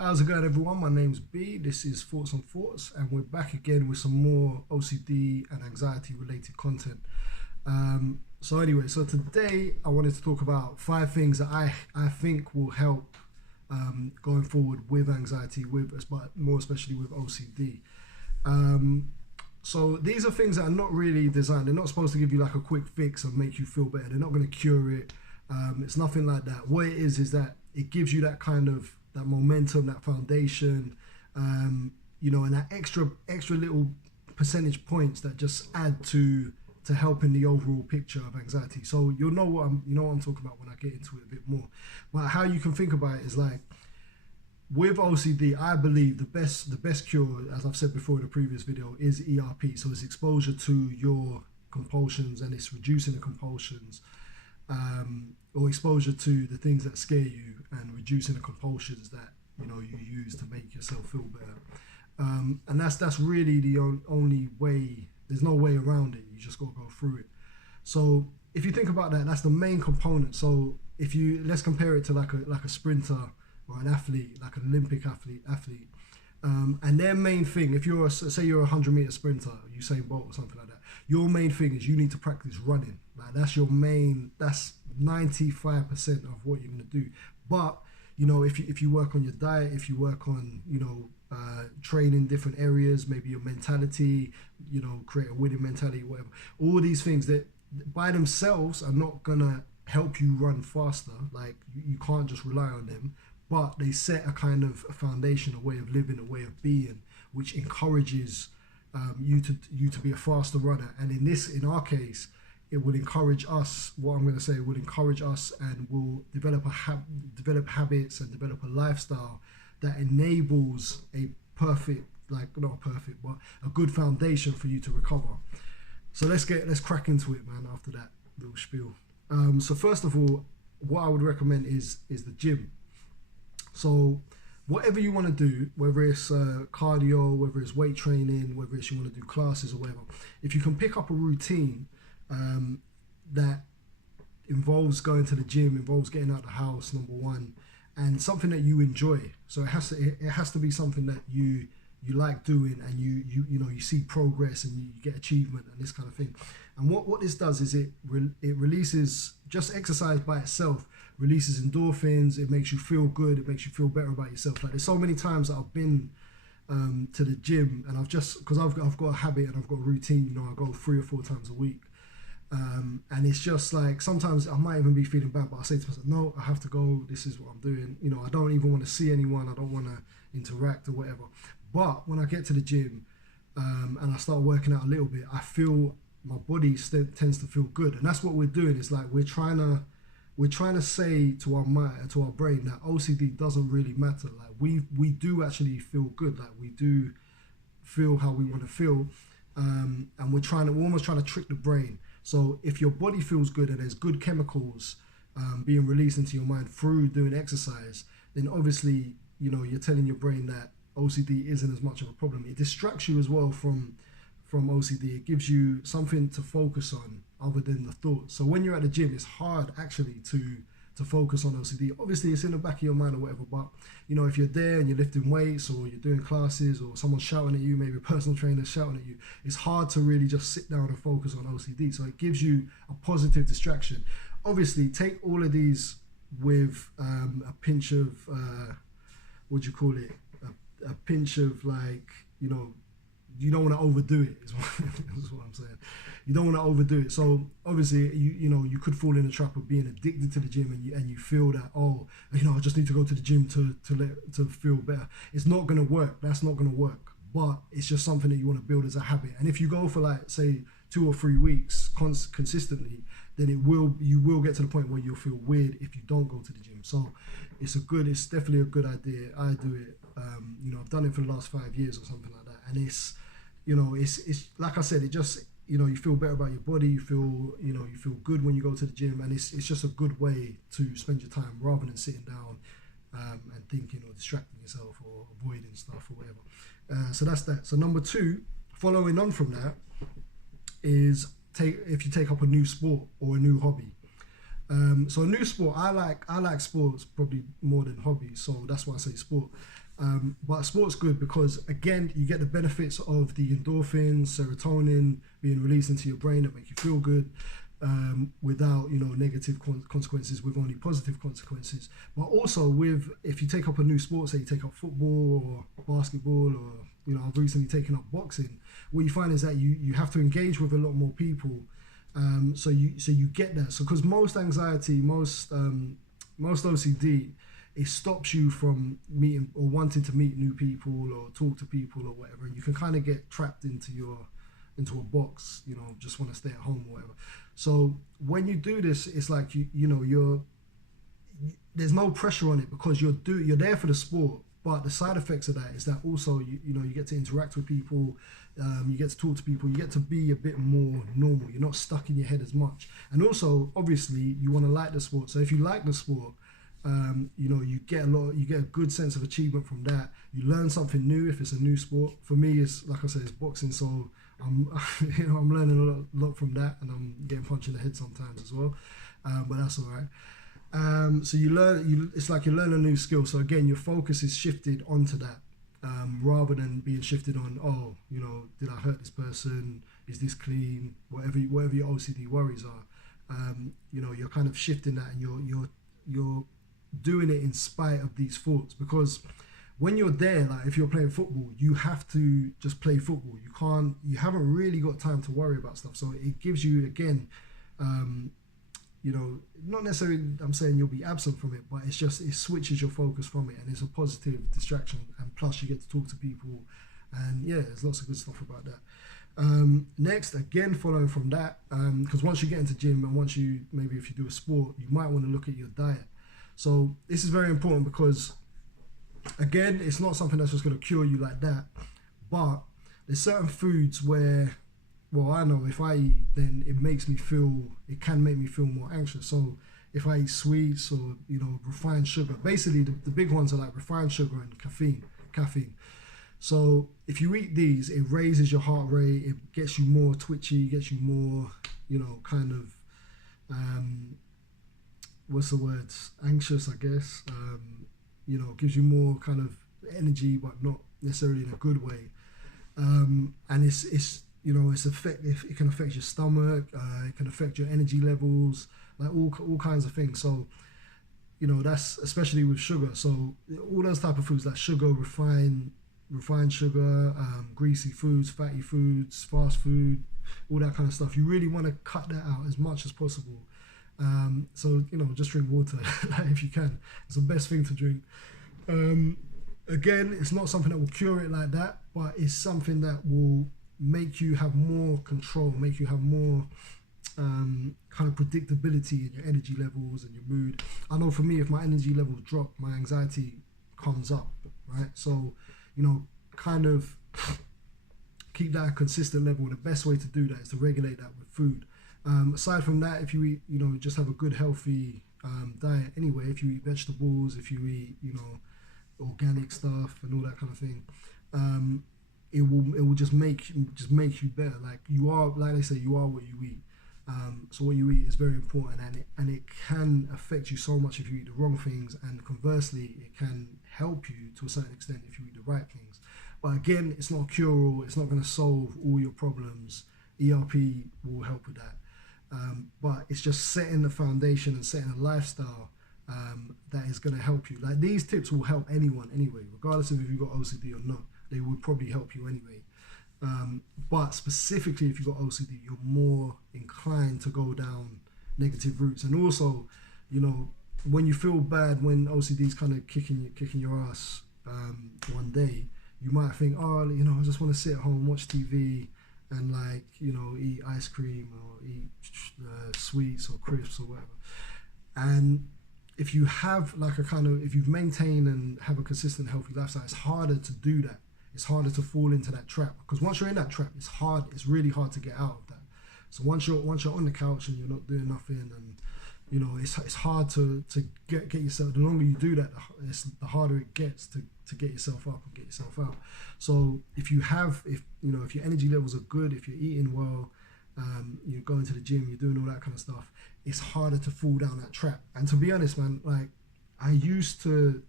How's it going, everyone? My name's B. This is Thoughts on Thoughts, and we're back again with some more OCD and anxiety related content. So today I wanted to talk about 5 things that I think will help going forward with anxiety, but more especially with OCD. So these are things that are not really designed. They're not supposed to give you like a quick fix and make you feel better. They're not going to cure it. It's nothing like that. What it is that it gives you that kind of that momentum, that foundation, and that extra little percentage points that just add to helping the overall picture of anxiety. So you'll know what I'm talking about when I get into it a bit more. But how you can think about it is like with OCD, I believe the best cure, as I've said before in a previous video, is ERP. So it's exposure to your compulsions, and it's reducing the compulsions. Or exposure to the things that scare you and reducing the compulsions that you use to make yourself feel better. And that's really the only way. There's no way around it. You just got to go through it. So if you think about that, that's the main component. So let's compare it to like a sprinter or an athlete, like an Olympic athlete. And their main thing, if say you're a 100-meter sprinter, Usain Bolt or something like that, your main thing is you need to practice running. Like that's 95% of what you're gonna do. But if you work on your diet, if you work on training different areas, maybe your mentality, create a winning mentality, whatever. All these things that by themselves are not gonna help you run faster. Like you can't just rely on them. But they set a kind of a foundation, a way of living, a way of being, which encourages you to be a faster runner. And in our case, it will encourage us. What I'm going to say, it will encourage us, and will develop habits and develop a lifestyle that enables a perfect, like not perfect, but a good foundation for you to recover. So let's crack into it, man. After that little spiel. So first of all, what I would recommend is the gym. So whatever you want to do, whether it's cardio, whether it's weight training, whether it's you want to do classes or whatever, if you can pick up a routine that involves going to the gym, involves getting out of the house, number one, and something that you enjoy. So it has to be something that you like doing, and you see progress and you get achievement and this kind of thing. And what this does is it releases, just exercise by itself releases endorphins. It makes you feel good. It makes you feel better about yourself. Like there's so many times that I've been to the gym, and because I've got a habit and I've got a routine. I go 3 or 4 times a week, and it's just like sometimes I might even be feeling bad, but I say to myself, no, I have to go. This is what I'm doing. I don't even want to see anyone. I don't want to interact or whatever. But when I get to the gym and I start working out a little bit, I feel my body tends to feel good, and that's what we're doing. It's like we're trying to say to our mind, to our brain, that OCD doesn't really matter. Like we do actually feel good. Like we do feel how we want to feel, and we're almost trying to trick the brain. So if your body feels good and there's good chemicals being released into your mind through doing exercise, then obviously you're telling your brain that OCD isn't as much of a problem. It distracts you as well from OCD. It gives you something to focus on other than the thoughts. So when you're at the gym, it's hard actually to focus on OCD. Obviously it's in the back of your mind or whatever, but if you're there and you're lifting weights or you're doing classes or someone's shouting at you, maybe a personal trainer shouting at you, it's hard to really just sit down and focus on OCD. So it gives you a positive distraction. Obviously take all of these with a pinch of what do you call it, a pinch of like, you don't want to overdo it, is what I'm saying. You don't want to overdo it. So obviously, you could fall in the trap of being addicted to the gym, and you feel that, I just need to go to the gym to feel better. It's not going to work. That's not going to work. But it's just something that you want to build as a habit. And if you go for like say 2 or 3 weeks consistently, then you will get to the point where you'll feel weird if you don't go to the gym. So it's definitely a good idea. I do it. I've done it for the last 5 years or something like that, and it's like I said, it just you feel better about your body. You feel good when you go to the gym, and it's just a good way to spend your time rather than sitting down and thinking or distracting yourself or avoiding stuff or whatever. So that's that. So number 2, following on from that, is if you take up a new sport or a new hobby. So a new sport, I like sports probably more than hobbies, so that's why I say sport. But sport's good because again you get the benefits of the endorphins, serotonin being released into your brain that make you feel good, without negative consequences, with only positive consequences. But also with, if you take up a new sport, say you take up football or basketball, or I've recently taken up boxing, what you find is that you have to engage with a lot more people. So you get that. So because most anxiety, most OCD, it stops you from meeting or wanting to meet new people or talk to people or whatever, and you can kind of get trapped into a box, just want to stay at home or whatever. So when you do this, it's like there's no pressure on it because you're there for the sport. But the side effects of that is that also you get to interact with people, you get to talk to people, you get to be a bit more normal. You're not stuck in your head as much, and also obviously you want to like the sport. So if you like the sport, you get a good sense of achievement from that. You learn something new if it's a new sport. For me, it's like I said, it's boxing, so I'm learning a lot from that, and I'm getting punched in the head sometimes as well, but that's all right. So it's like you learn a new skill. So again, your focus is shifted onto that, rather than being shifted on, did I hurt this person? Is this clean? Whatever your OCD worries are, you're kind of shifting that, and you're doing it in spite of these thoughts, because when you're there, like if you're playing football, you have to just play football. You haven't really got time to worry about stuff. So it gives you, again, not necessarily I'm saying you'll be absent from it, but it switches your focus from it, and it's a positive distraction, and plus you get to talk to people, and yeah, there's lots of good stuff about that. Next, again, following from that, because once you get into gym, and once maybe if you do a sport, you might want to look at your diet. So this is very important because, again, it's not something that's just going to cure you like that, but there's certain foods where, well, I know if I eat, then it can make me feel more anxious. So if I eat sweets or, refined sugar, basically the big ones are like refined sugar and caffeine. So if you eat these, it raises your heart rate, it gets you more twitchy, gets you more, kind of, what's the word? Anxious, I guess. Gives you more kind of energy, but not necessarily in a good way. And it can affect your stomach, it can affect your energy levels, like all kinds of things. So, that's especially with sugar. So all those type of foods like sugar, refined sugar, greasy foods, fatty foods, fast food, all that kind of stuff. You really want to cut that out as much as possible. So just drink water if you can. It's the best thing to drink. Again, it's not something that will cure it like that, but it's something that will make you have more control, make you have more kind of predictability in your energy levels and your mood. I know for me, if my energy levels drop, my anxiety comes up, right? So, kind of keep that at a consistent level. The best way to do that is to regulate that with food. Aside from that, if you eat, just have a good healthy diet anyway, if you eat vegetables, if you eat, organic stuff and all that kind of thing, it will just make you better. Like they say, you are what you eat. So what you eat is very important, and it can affect you so much if you eat the wrong things, and conversely, it can help you to a certain extent if you eat the right things. But again, it's not a cure-all. It's not going to solve all your problems. ERP will help with that. But it's just setting the foundation and setting a lifestyle that is going to help you. Like, these tips will help anyone anyway, regardless of if you've got OCD or not. They would probably help you anyway. But specifically, if you've got OCD, you're more inclined to go down negative routes. And also, when you feel bad, when OCD is kind of kicking your ass one day, you might think, I just want to sit at home, watch TV, and eat ice cream or eat sweets or crisps or whatever. And if you have if you've maintained and have a consistent healthy lifestyle, it's harder to do that. It's harder to fall into that trap, because once you're in that trap, it's really hard to get out of that. So once you're on the couch and you're not doing nothing, and it's hard to get yourself. The longer you do that, the harder it gets to get yourself up and get yourself out. So if your energy levels are good, if you're eating well, you're going to the gym, you're doing all that kind of stuff, it's harder to fall down that trap. And to be honest, man, like I used to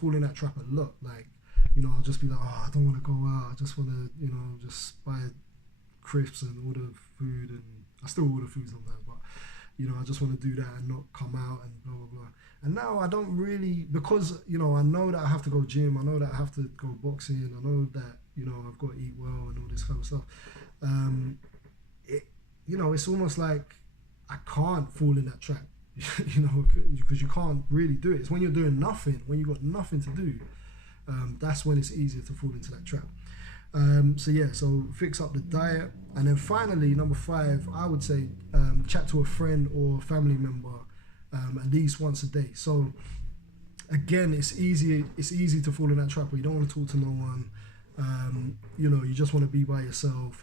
fall in that trap a lot. Like, you know, I'll just be like, oh, I don't want to go out. I just want to, you know, just buy crisps and order food, and I still order food sometimes, but you know, I just want to do that and not come out and blah blah blah. And now I don't really, because you know, I know that I have to go gym, I know that I have to go boxing, I know that, you know, I've got to eat well and all this kind of stuff. You know, it's almost like I can't fall in that trap, you know, because you can't really do it. It's when you're doing nothing, when you've got nothing to do, that's when it's easier to fall into that trap. So yeah, so fix up the diet. And then finally, number 5, I would say chat to a friend or family member at least once a day. So again, it's easy to fall in that trap where you don't want to talk to no one. You know, you just want to be by yourself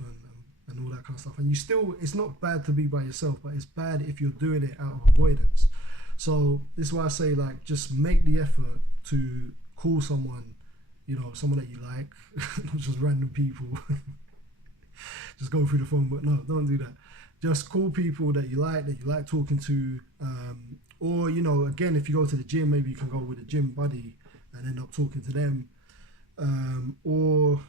and all that kind of stuff. And you still, it's not bad to be by yourself, but it's bad if you're doing it out of avoidance. So this is why I say, like, just make the effort to call someone, you know, someone that you like, not just random people. Just go through the phone, but no, don't do that. Just call people that you like talking to, or, you know, again, if you go to the gym, maybe you can go with a gym buddy and end up talking to them, or,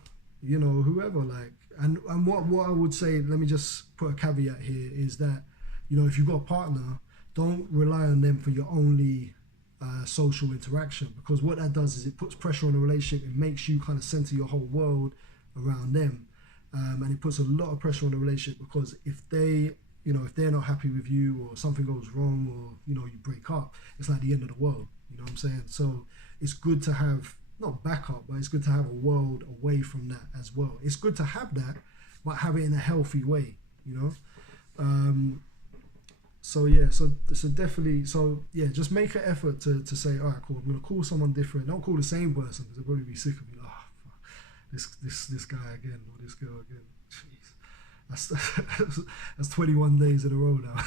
you know, whoever, like. And what I would say, let me just put a caveat here, is that, you know, if you've got a partner, don't rely on them for your only social interaction, because what that does is it puts pressure on the relationship. It makes you kind of center your whole world around them, and it puts a lot of pressure on the relationship, because if they, you know, if they're not happy with you, or something goes wrong, or, you know, you break up, it's like the end of the world. You know what I'm saying? So it's good to have, not backup, but it's good to have a world away from that as well. It's good to have that, but have it in a healthy way, you know? So yeah, so definitely, so yeah, just make an effort to say, all right, cool, I'm gonna call someone different. Don't call the same person, because they'll probably be sick of me. Oh, fuck, this guy again, or this girl again. Jeez, that's 21 days in a row now.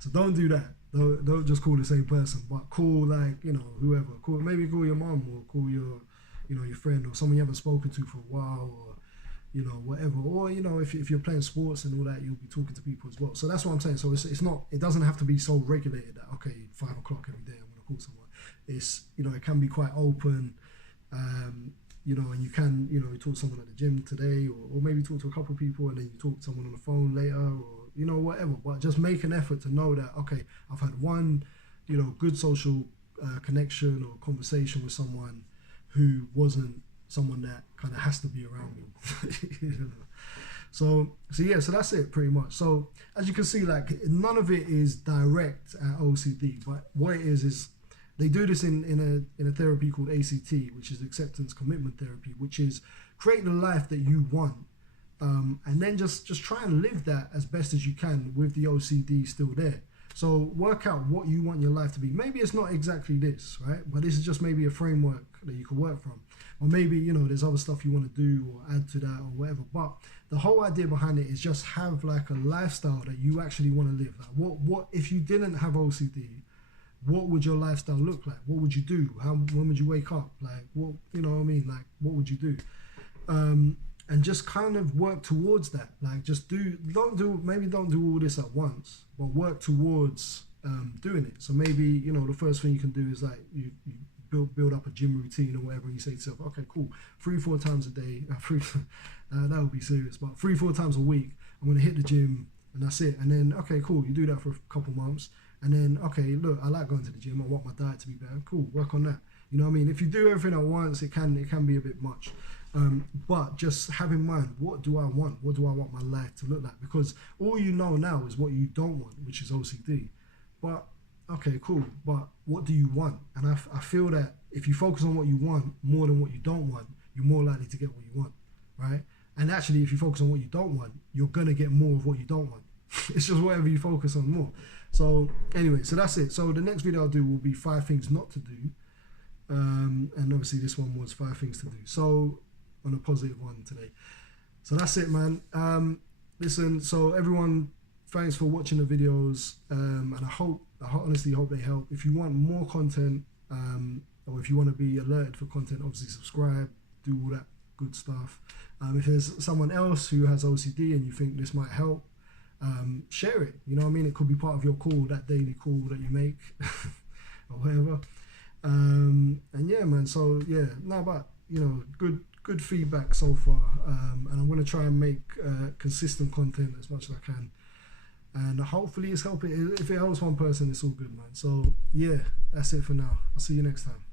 So don't do that. Don't just call the same person, but call, like, you know, whoever. Maybe call your mom, or call your, you know, your friend, or someone you haven't spoken to for a while, or, you know, whatever. Or, you know, if you're playing sports and all that, you'll be talking to people as well. So that's what I'm saying. So it's not, it doesn't have to be so regulated that, okay, 5 o'clock every day I'm going to call someone. It's, you know, it can be quite open, you know, and you can, you know, you talk to someone at the gym today, or maybe talk to a couple of people, and then you talk to someone on the phone later, or, you know, whatever. But just make an effort to know that, okay, I've had one, you know, good social connection or conversation with someone who wasn't someone that kind of has to be around me. You know? So yeah, so that's it pretty much. So as you can see, like, none of it is direct at OCD, but what it is they do this in a therapy called ACT, which is acceptance commitment therapy, which is create the life that you want, and then just try and live that as best as you can with the OCD still there. So work out what you want your life to be. Maybe it's not exactly this, right? But this is just maybe a framework that you can work from. Or maybe, you know, there's other stuff you want to do or add to that or whatever. But the whole idea behind it is just have like a lifestyle that you actually want to live. Like what if you didn't have OCD, what would your lifestyle look like? What would you do? When would you wake up? Like, what, you know what I mean? Like, what would you do? And just kind of work towards that. Like, just don't do all this at once, but work towards doing it. So maybe, you know, the first thing you can do is like you build up a gym routine or whatever. And you say to yourself, okay, cool, 3-4 times a day. That would be serious, but 3-4 times a week, I'm gonna hit the gym, and that's it. And then, okay, cool, you do that for a couple months, and then, okay, look, I like going to the gym. I want my diet to be better. Cool, work on that. You know what I mean? If you do everything at once, it can be a bit much. But just have in mind, what do I want? What do I want my life to look like? Because all you know now is what you don't want, which is OCD. But, okay, cool. But what do you want? And I feel that if you focus on what you want more than what you don't want, you're more likely to get what you want, right? And actually, if you focus on what you don't want, you're going to get more of what you don't want. It's just whatever you focus on more. So anyway, so that's it. So the next video I'll do will be 5 things not to do. And obviously this one was 5 things to do. So on a positive one today. So that's it, man. Listen, so everyone, thanks for watching the videos. And I honestly hope they help. If you want more content, or if you want to be alerted for content, obviously subscribe, do all that good stuff. If there's someone else who has OCD and you think this might help, share it. You know what I mean? It could be part of your call, that daily call that you make, or whatever. And yeah, man. So yeah, no, but you know, good feedback so far. And I'm gonna try and make consistent content as much as I can. And hopefully it's helping. If it helps one person, it's all good, man. So yeah, that's it for now. I'll see you next time.